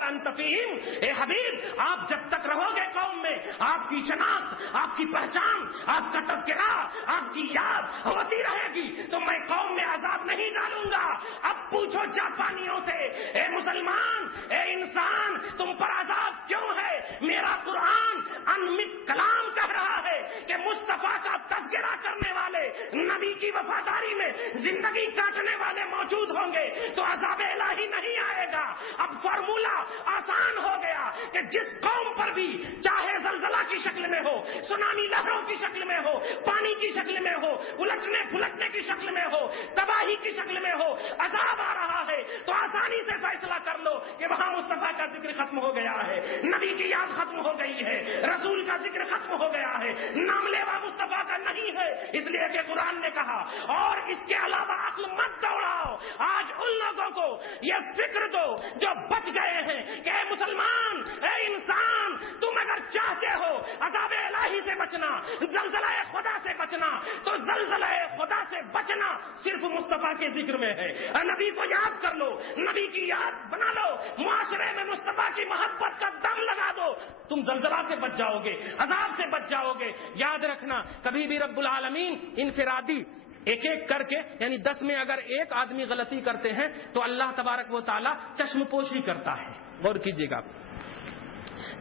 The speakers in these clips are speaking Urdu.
انتفیم، اے حبیب آپ جب تک رہو گے قوم میں، آپ کی شناخت، آپ کی پہچان، آپ کا تذکرہ، آپ کی یاد ہوتی رہے گی تو میں قوم میں عذاب نہیں ڈالوں گا۔ اب پوچھو جاپانیوں سے، اے مسلمان، اے انسان، تم پر عذاب کیوں ہے؟ میرا قرآن انمت کلام کہہ رہا ہے کہ مصطفیٰ کا تذکرہ کرنے والے، نبی کی وفاداری میں زندگی کاٹنے والے موجود ہوں گے تو عذاب الہی نہیں آئے گا۔ اب فارمولہ آسان ہو گیا کہ جس قوم پر بھی چاہے زلزلہ کی شکل میں ہو، سونامی لہروں کی شکل میں ہو، پانی کی شکل میں ہو، الٹنے پھلٹنے کی شکل میں ہو، تباہی کی شکل میں ہو، عذاب آ رہا ہے تو آسانی سے فیصلہ کر لو کہ وہاں مصطفیٰ کا ذکر ختم ہو گیا ہے، نبی کی یاد ختم ہو گئی ہے، رسول کا ذکر ختم ہو گیا ہے، نام لیوا مصطفیٰ کا نہیں ہے، اس لیے کہ قرآن نے کہا۔ اور اس کے علاوہ عقل مت دوڑاؤ، آج ان لوگوں کو یہ فکر دو جو بچ گئے ہیں کہ اے مسلمان، اے انسان، تم اگر چاہتے ہو عذاب الہی سے بچنا، زلزلہ خدا سے بچنا، تو زلزلہ خدا سے بچنا صرف مصطفیٰ کے ذکر میں ہے۔ نبی کو یاد کر لو، نبی کی یاد بنا لو، معاشرے میں مصطفیٰ کی محبت کا دم لگا دو، تم زلزلہ سے بچ جاؤ گے، عذاب سے بچ جاؤ گے۔ یاد رکھنا، کبھی بھی رب العالمین انفرادی ایک ایک کر کے، یعنی 10 میں اگر ایک آدمی غلطی کرتے ہیں تو اللہ تبارک و تعالی چشم پوشی کرتا ہے۔ غور کیجیے گا،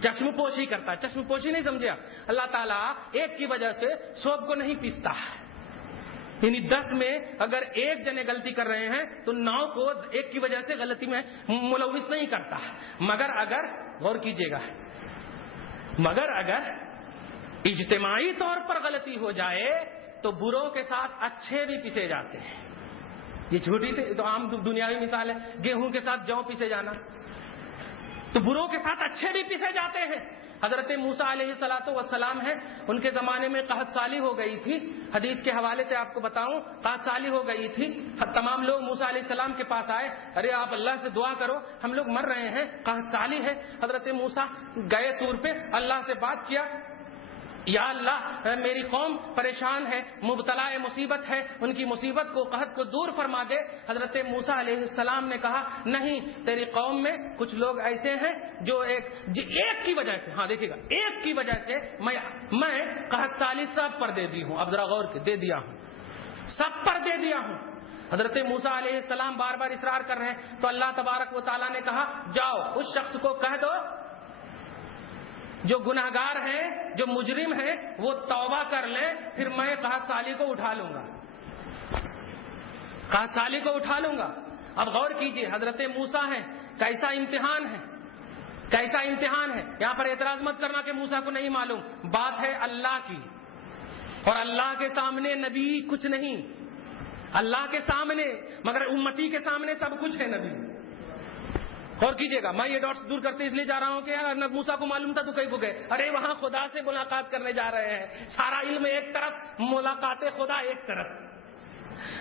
چشم پوشی کرتا ہے۔ چشم پوشی نہیں سمجھے آپ؟ اللہ تعالیٰ ایک کی وجہ سے 100 کو نہیں پیستا ہے، یعنی 10 میں اگر ایک جنے غلطی کر رہے ہیں تو 9 کو ایک کی وجہ سے غلطی میں ملوث نہیں کرتا ہے۔ مگر اگر، غور کیجیے گا، مگر اگر اجتماعی طور پر غلطی ہو جائے تو بروں کے ساتھ اچھے بھی پیسے جاتے ہیں۔ یہ چھوٹی سی تو عام دنیاوی مثال ہے، گیہوں کے ساتھ جوں پیسے جانا، تو بروں کے ساتھ اچھے بھی پیسے جاتے ہیں۔ حضرت موسیٰ علیہ السلام ہیں، ان کے زمانے میں قحط سالی ہو گئی تھی۔ حدیث کے حوالے سے آپ کو بتاؤں، قحط سالی ہو گئی تھی، تمام لوگ موسیٰ علیہ السلام کے پاس آئے، ارے آپ اللہ سے دعا کرو، ہم لوگ مر رہے ہیں، قحط سالی ہے۔ حضرت موسیٰ گئے طور پہ، اللہ سے بات کیا، یا اللہ میری قوم پریشان ہے، مبتلا مصیبت ہے، ان کی مصیبت کو، قحط کو دور فرما دے۔ حضرت موسیٰ علیہ السلام نے کہا نہیں، تیری قوم میں کچھ لوگ ایسے ہیں جو ایک کی وجہ سے، ہاں دیکھیے گا، ایک کی وجہ سے میں قحط سالی سب پر دے دی ہوں، اب ذرا غور کے، دے دیا ہوں، سب پر دے دیا ہوں۔ حضرت موسیٰ علیہ السلام بار بار اصرار کر رہے ہیں تو اللہ تبارک و تعالیٰ نے کہا جاؤ اس شخص کو کہہ دو جو گناہگار ہیں، جو مجرم ہیں، وہ توبہ کر لیں، پھر میں قحط سالی کو اٹھا لوں گا، قحط سالی کو اٹھا لوں گا۔ اب غور کیجئے، حضرت موسیٰ ہیں، کیسا امتحان ہے، کیسا امتحان ہے۔ یہاں پر اعتراض مت کرنا کہ موسیٰ کو نہیں معلوم، بات ہے اللہ کی، اور اللہ کے سامنے نبی کچھ نہیں، اللہ کے سامنے، مگر امتی کے سامنے سب کچھ ہے نبی۔ غور کیجیے گا، میں یہ ڈاٹس دور کرتے اس لیے جا رہا ہوں کہ اگر موسیٰ کو معلوم تھا تو کئی کو گئے، ارے وہاں خدا سے ملاقات کرنے جا رہے ہیں، سارا علم ایک طرف، ملاقات خدا ایک طرف۔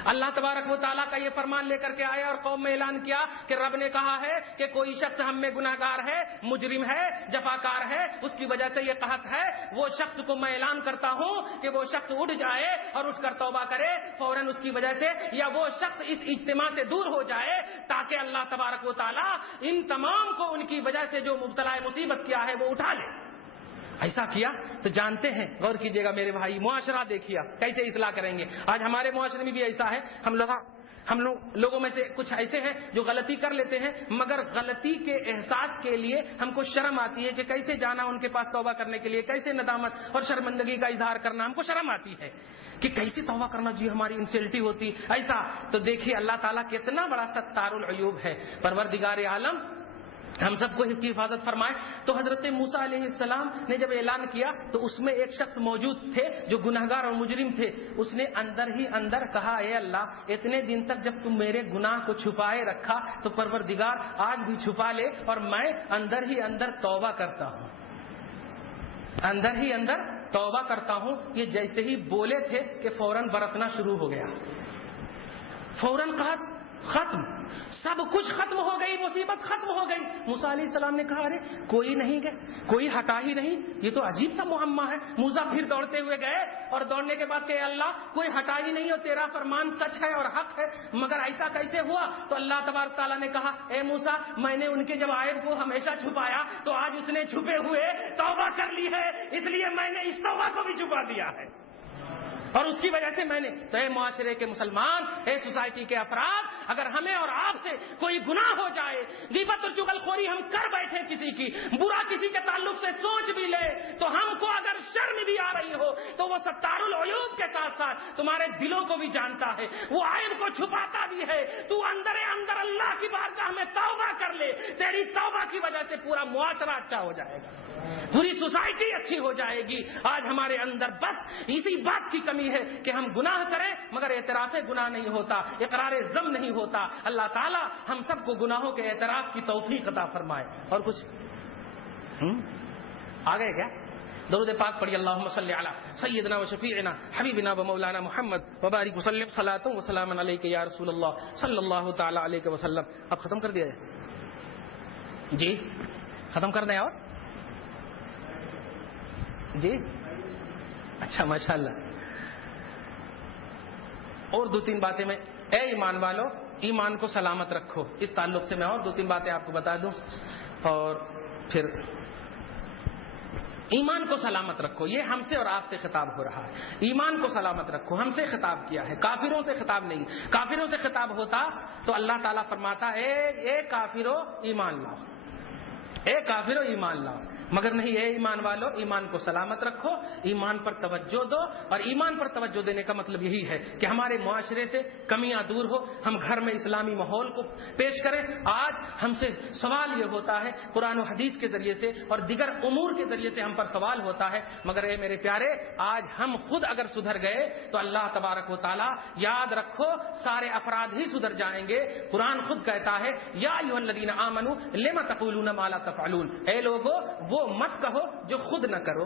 اللہ تبارک و تعالیٰ کا یہ فرمان لے کر کے آیا اور قوم میں اعلان کیا کہ رب نے کہا ہے کہ کوئی شخص ہم میں گناہگار ہے، مجرم ہے، جفاکار ہے، اس کی وجہ سے یہ قحط ہے، وہ شخص کو میں اعلان کرتا ہوں کہ وہ شخص اٹھ جائے اور اٹھ کر توبہ کرے فوراً اس کی وجہ سے، یا وہ شخص اس اجتماع سے دور ہو جائے تاکہ اللہ تبارک و تعالیٰ ان تمام کو ان کی وجہ سے جو مبتلا مصیبت کیا ہے وہ اٹھا لے۔ ایسا کیا تو جانتے ہیں، غور کیجئے گا میرے بھائی، معاشرہ دیکھیے کیسے اصلاح کریں گے۔ آج ہمارے معاشرے میں بھی ایسا ہے، ہم لوگوں میں سے کچھ ایسے ہیں جو غلطی کر لیتے ہیں، مگر غلطی کے احساس کے لیے ہم کو شرم آتی ہے کہ کیسے جانا ان کے پاس توبہ کرنے کے لیے، کیسے ندامت اور شرمندگی کا اظہار کرنا، ہم کو شرم آتی ہے کہ کیسے توبہ کرنا، جی ہماری انسلٹی ہوتی ایسا۔ تو دیکھیے اللہ تعالیٰ کتنا بڑا ستار العیوب ہے، پروردگار عالم ہم سب کو اس کی حفاظت فرمائے۔ تو حضرت موسیٰ علیہ السلام نے جب اعلان کیا تو اس میں ایک شخص موجود تھے جو گناہگار اور مجرم تھے، اس نے اندر ہی اندر کہا اے اللہ اتنے دن تک جب تم میرے گناہ کو چھپائے رکھا تو پروردگار آج بھی چھپا لے، اور میں اندر ہی اندر توبہ کرتا ہوں، اندر ہی اندر توبہ کرتا ہوں۔ یہ جیسے ہی بولے تھے کہ فوراً برسنا شروع ہو گیا، فوراً ختم، سب کچھ ختم ہو گئی، مصیبت ختم ہو گئی۔ موسیٰ علیہ السلام نے کہا ارے کوئی نہیں گئے، کوئی ہٹا ہی نہیں، یہ تو عجیب سا معمہ ہے۔ موسیٰ پھر دوڑتے ہوئے گئے اور دوڑنے کے بعد کہ اللہ کوئی ہٹا ہی نہیں اور تیرا فرمان سچ ہے اور حق ہے، مگر ایسا کیسے ہوا؟ تو اللہ تبارک تعالیٰ نے کہا اے موسیٰ میں نے ان کے جب عیب کو ہمیشہ چھپایا تو آج اس نے چھپے ہوئے توبہ کر لی ہے، اس لیے میں نے اس توبہ کو بھی چھپا دیا ہے، اور اس کی وجہ سے میں نے تو اے معاشرے کے مسلمان، اے سوسائٹی کے افراد، اگر ہمیں اور آپ سے کوئی گناہ ہو جائے، غیبت اور چغلخوری ہم کر بیٹھے کسی کی، برا کسی کے تعلق سے سوچ بھی لے، تو ہم کو اگر شرم بھی آ رہی ہو تو وہ ستار العیوب کے ساتھ ساتھ تمہارے دلوں کو بھی جانتا ہے، وہ عیب کو چھپاتا بھی ہے۔ تو اندر اللہ کی بارگاہ میں توبہ کر لے، تیری توبہ کی وجہ سے پورا معاشرہ اچھا ہو جائے گا، پوری سوسائٹی اچھی ہو جائے گی۔ آج ہمارے اندر بس اسی بات کی کمی ہے کہ ہم گناہ کریں مگر اعتراف گناہ نہیں ہوتا، اقرار ذنب نہیں ہوتا۔ اللہ تعالی ہم سب کو گناہوں کے اعتراف کی توفیق عطا فرمائے۔ اور کچھ آ گئے کیا؟ درود پاک پڑھی، اللہم صلی علی سیدنا و شفیعنا حبیبنا و مولانا محمد وبارک وسلم صلاۃ و سلام علیک یا رسول اللہ صلی اللہ تعالی علیہ وسلم۔ اب ختم کر دیا جائے؟ جی ختم کر دیں؟ اور جی اچھا ماشاءاللہ۔ اور دو تین باتیں میں، اے ایمان والو ایمان کو سلامت رکھو، اس تعلق سے میں اور دو تین باتیں آپ کو بتا دوں، اور پھر ایمان کو سلامت رکھو، یہ ہم سے اور آپ سے خطاب ہو رہا ہے۔ ایمان کو سلامت رکھو ہم سے خطاب کیا ہے، کافروں سے خطاب نہیں۔ کافروں سے خطاب ہوتا تو اللہ تعالیٰ فرماتا اے کافرو ایمان لاؤ، اے کافرو ایمان لاؤ، مگر نہیں، اے ایمان والو ایمان کو سلامت رکھو، ایمان پر توجہ دو۔ اور ایمان پر توجہ دینے کا مطلب یہی ہے کہ ہمارے معاشرے سے کمیاں دور ہو، ہم گھر میں اسلامی ماحول کو پیش کریں۔ آج ہم سے سوال یہ ہوتا ہے قرآن و حدیث کے ذریعے سے اور دیگر امور کے ذریعے سے ہم پر سوال ہوتا ہے، مگر اے میرے پیارے آج ہم خود اگر سدھر گئے تو اللہ تبارک و تعالی یاد رکھو سارے افراد ہی سدھر جائیں گے۔ قرآن خود کہتا ہے یا ایھا الذین آمنوا لم تقولون ما لا تفعلون، اے لوگو وہ مت کہو جو خود نہ کرو،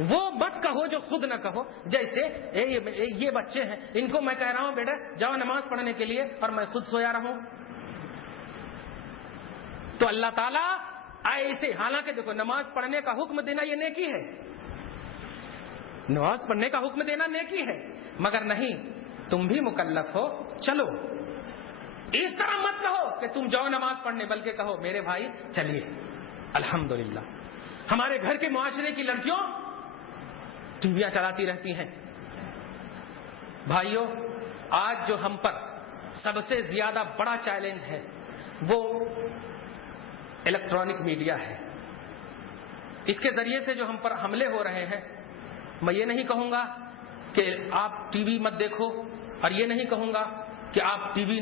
وہ مت کہو جو خود نہ کہو۔ جیسے یہ بچے ہیں، ان کو میں کہہ رہا ہوں بیٹا جاؤ نماز پڑھنے کے لیے اور میں خود سویا رہوں، تو اللہ تعالیٰ ایسے، حالانکہ دیکھو نماز پڑھنے کا حکم دینا یہ نیکی ہے، نماز پڑھنے کا حکم دینا نیکی ہے، مگر نہیں تم بھی مکلف ہو، چلو اس طرح مت کہو کہ تم جاؤ نماز پڑھنے، بلکہ کہو میرے بھائی چلیے۔ الحمدللہ ہمارے گھر کے معاشرے کی لڑکیوں ٹیویاں چلاتی رہتی ہیں۔ بھائیوں آج جو ہم پر سب سے زیادہ بڑا چیلنج ہے وہ الیکٹرانک میڈیا ہے۔ اس کے ذریعے سے جو ہم پر حملے ہو رہے ہیں، میں یہ نہیں کہوں گا کہ آپ ٹی وی مت دیکھو، اور یہ نہیں کہوں گا کہ آپ ٹی وی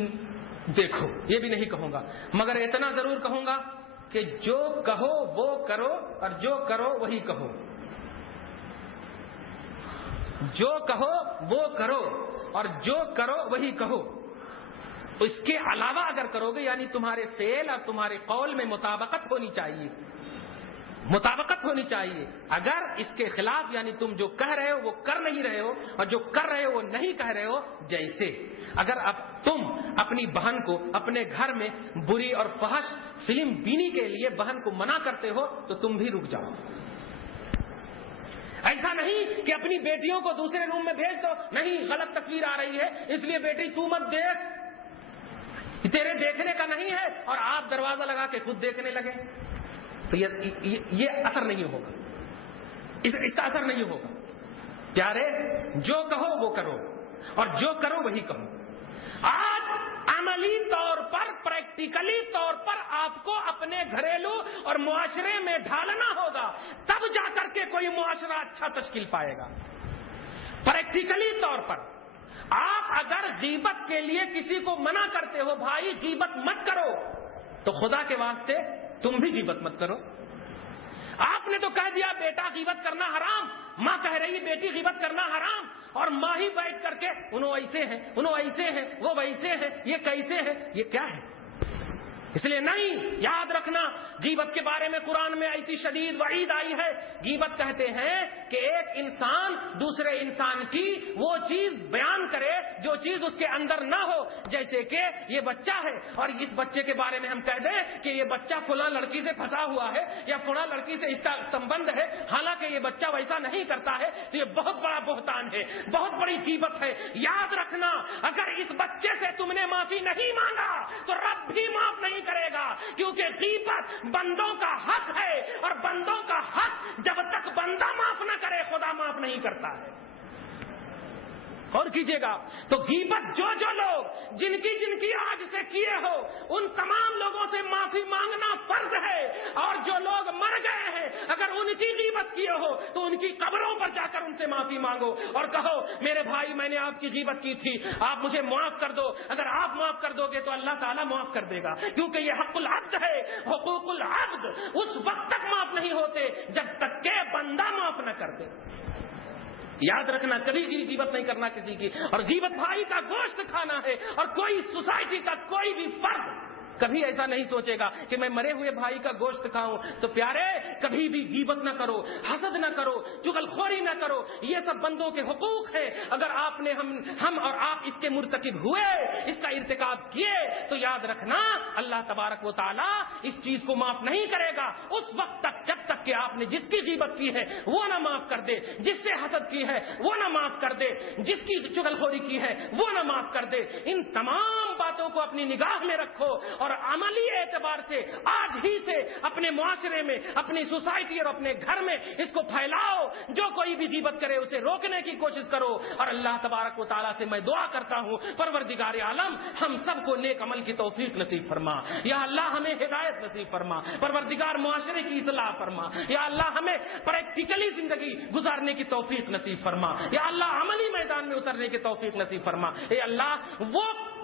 دیکھو، یہ بھی نہیں کہوں گا، مگر اتنا ضرور کہوں گا کہ جو کہو وہ کرو اور جو کرو وہی کہو، جو کہو وہ کرو اور جو کرو وہی کہو۔ اس کے علاوہ اگر کرو گے یعنی تمہارے فعل اور تمہارے قول میں مطابقت ہونی چاہیے، مطابقت ہونی چاہیے۔ اگر اس کے خلاف یعنی تم جو کہہ رہے ہو وہ کر نہیں رہے ہو اور جو کر رہے ہو وہ نہیں کہہ رہے ہو، جیسے اگر اب تم اپنی بہن کو اپنے گھر میں بری اور فحش فلم بینی کے لیے بہن کو منع کرتے ہو تو تم بھی رک جاؤ۔ ایسا نہیں کہ اپنی بیٹیوں کو دوسرے روم میں بھیج دو، نہیں غلط تصویر آ رہی ہے اس لیے بیٹی تو مت دیکھ، تیرے دیکھنے کا نہیں ہے، اور آپ دروازہ لگا کے خود دیکھنے لگے، تو یہ اثر نہیں ہوگا، اس کا اثر نہیں ہوگا۔ پیارے جو کہو وہ کرو اور جو کرو وہی کہو۔ آج عملی طور پر، پریکٹیکلی طور پر آپ کو اپنے گھریلو اور معاشرے میں ڈھالنا ہوگا، تب جا کر کے کوئی معاشرہ اچھا تشکیل پائے گا۔ پریکٹیکلی طور پر آپ اگر غیبت کے لیے کسی کو منع کرتے ہو، بھائی غیبت مت کرو، تو خدا کے واسطے تم بھی غیبت مت کرو۔ آپ نے تو کہہ دیا بیٹا غیبت کرنا حرام، ماں کہہ رہی بیٹی غیبت کرنا حرام، اور ماں ہی بیٹھ کر کے انہوں ایسے ہیں، انہوں ایسے ہیں، وہ ویسے ہیں، یہ کیسے ہیں، یہ کیا ہے؟ اس لیے نہیں، یاد رکھنا غیبت کے بارے میں قرآن میں ایسی شدید وعید آئی ہے. غیبت کہتے ہیں کہ ایک انسان دوسرے انسان کی وہ چیز بیان کرے جو چیز اس کے اندر نہ ہو. جیسے کہ یہ بچہ ہے اور اس بچے کے بارے میں ہم کہہ دیں کہ یہ بچہ فلاں لڑکی سے پھنسا ہوا ہے یا فلاں لڑکی سے اس کا سمبند ہے، حالانکہ یہ بچہ ویسا نہیں کرتا ہے، تو یہ بہت بڑا بہتان ہے، بہت بڑی غیبت ہے. یاد رکھنا اگر اس بچے سے تم نے معافی نہیں مانگا تو رب بھی معاف نہیں کرے گا، کیونکہ غیبت بندوں کا حق ہے اور بندوں کا حق جب تک بندہ معاف نہ کرے خدا معاف نہیں کرتا ہے. اور کیجیے گا تو غیبت جو لوگ جن کی آج سے کیے ہو ان تمام لوگوں سے معافی مانگنا فرض ہے. اور جو لوگ مر گئے ہیں اگر ان کی غیبت کیے ہو تو ان کی قبروں پر جا کر ان سے معافی مانگو اور کہو میرے بھائی میں نے آپ کی غیبت کی تھی، آپ مجھے معاف کر دو. اگر آپ معاف کر دو گے تو اللہ تعالیٰ معاف کر دے گا، کیونکہ یہ حق العبد ہے. حقوق العبد اس وقت تک معاف نہیں ہوتے جب تک کہ بندہ معاف نہ کر دے. یاد رکھنا کبھی غیبت نہیں کرنا کسی کی. اور غیبت بھائی کا گوشت کھانا ہے. اور کوئی سوسائٹی کا کوئی بھی فرد کبھی ایسا نہیں سوچے گا کہ میں مرے ہوئے بھائی کا گوشت کھاؤں. تو پیارے کبھی بھی غیبت نہ کرو، حسد نہ کرو، چغل خوری نہ کرو. یہ سب بندوں کے حقوق ہیں. اگر آپ نے ہم اور آپ اس کے مرتکب ہوئے، اس کا ارتکاب کیے تو یاد رکھنا اللہ تبارک و تعالی اس چیز کو معاف نہیں کرے گا اس وقت تک جب تک کہ آپ نے جس کی غیبت کی ہے وہ نہ معاف کر دے، جس سے حسد کی ہے وہ نہ معاف کر دے، جس کی چغل خوری کی ہے وہ نہ معاف کر دے. ان تمام باتوں کو اپنی نگاہ میں رکھو اور عملی اعتبار سے آج ہی سے اپنے معاشرے میں، اپنی سوسائٹی اور اپنے گھر میں اس کو پھیلاؤ. جو کوئی بھی غیبت کرے اسے روکنے کی کوشش کرو. اور اللہ تبارک و تعالیٰ سے میں دعا کرتا ہوں پروردگار عالم ہم سب کو نیک عمل کی توفیق نصیب فرما. یا اللہ ہمیں ہدایت نصیب فرما. پروردگار معاشرے کی اصلاح فرما. یا اللہ ہمیں پریکٹیکلی زندگی گزارنے کی توفیق نصیب فرما. یا اللہ عملی میدان میں اترنے کی توفیق نصیب فرما. اے اللہ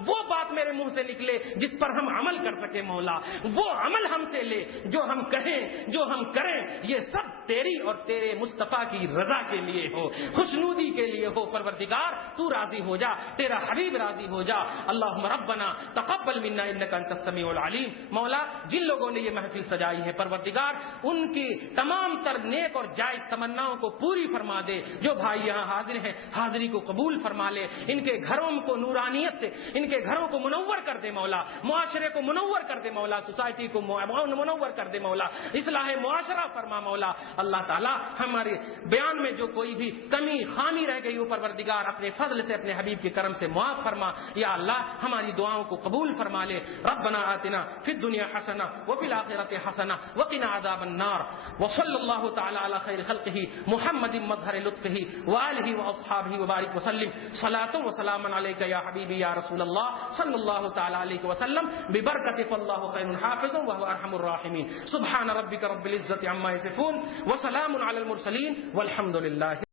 وہ بات میرے منہ سے نکلے جس پر ہم عمل کر سکے. مولا وہ عمل ہم سے لے، جو ہم کہیں جو ہم کریں یہ سب تیری اور تیرے مصطفیٰ کی رضا کے لیے ہو، خوشنودی کے لیے ہو. پروردگار تو راضی ہو جا، تیرا حبیب راضی ہو جا. اللہم ربنا تقبل منا انک انت السمیع العلیم. مولا جن لوگوں نے یہ محفل سجائی ہے پروردگار ان کی تمام تر نیک اور جائز تمناؤں کو پوری فرما دے. جو بھائی یہاں حاضر ہیں حاضری کو قبول فرما لے. ان کے گھروں کو نورانیت سے ان کے گھروں کو منور کر دے مولا. معاشرے کو منور کر دے مولا. سوسائٹی کو منور کر دے مولا. اصلاح معاشرہ فرما مولا. اللہ تعالیٰ ہمارے بیان میں جو کوئی بھی کمی خامی رہ گئی ہو پروردگار اپنے فضل سے اپنے حبیب کے کرم سے معاف فرما. یا اللہ ہماری دعاؤں کو قبول فرما لے. ربنا آتنا فی الدنیا حسنہ وفی الآخرۃ حسنہ وقنا عذاب النار. وصلی اللہ تعالی علی خیر خلقہ محمد مظہر لطفہ وآلہ واصحابہ وبارک وسلم. صلاۃ و سلام علیک یا حبیبی یا رسول اللہ صلی اللہ تعالی علیہ وسلم ببرکۃ فاللہ خیر حافظ وهو ارحم الراحمین. سبحان ربک رب العزۃ عما یصفون وسلام علی المرسلین والحمد للہ.